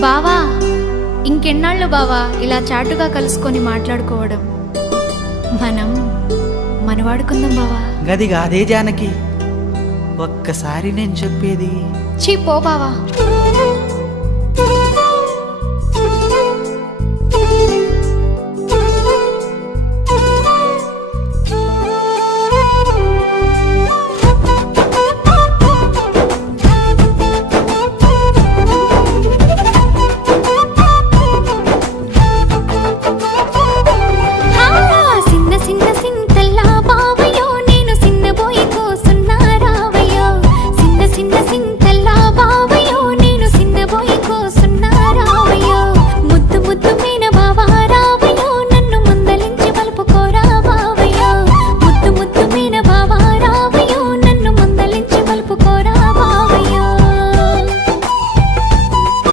బావా, ఇంకెన్నాళ్ళు బావా ఇలా చాటుగా కలుసుకొని మాట్లాడుకోవడం? మనం మనవాడుకుందాం బావా. గది కాదే జానకి, ఒక్కసారి నేను చెప్పేది. చీ పో బావా.